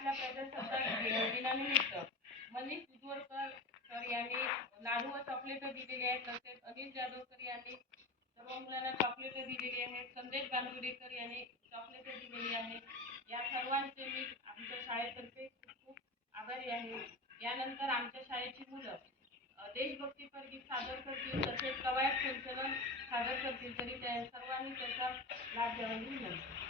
आपल्या प्रजासत्ताक दिनानिमित्त मनीष उजवळकर सर यांनी लाडू व चॉकलेट दिलेली आहेत तसेच अनिल जाधवकर यांनी सर्व मुलांना चॉकलेट दिलेली आहेत संदेश गांगुडेकर यांनी चॉकलेट दिलेली आहेत या सर्वांचे मी आमच्या शाळेतर्फे खूप खूप आभारी आहे. यानंतर आमच्या शाळेची मुलं देशभक्तीपर गीत सादर करतील तसेच कवायत संचलन सादर करतील. तरी त्या सर्वांनी त्याचा लाभ घ्यावा ही विनंती.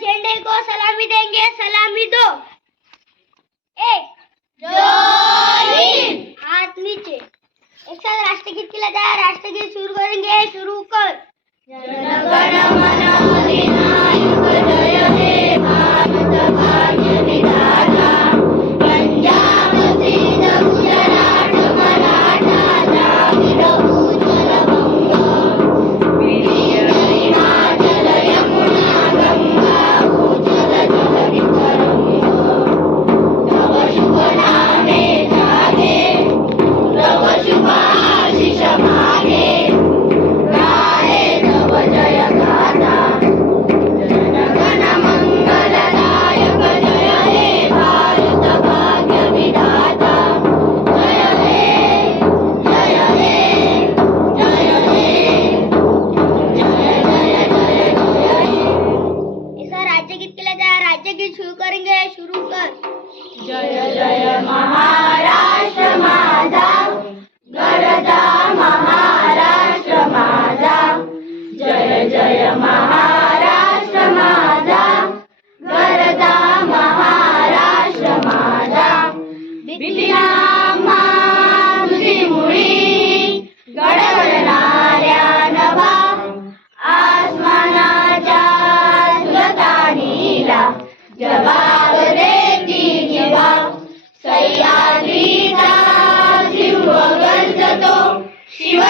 झंडे को सलामी देंगे सलामी दो। एक हाथ नीचे। एक साथ राष्ट्रगीत जाए राष्ट्र राष्ट्रगीत शुरू करेंगे शुरू कर। जनगण मन अधिनायक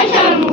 Russian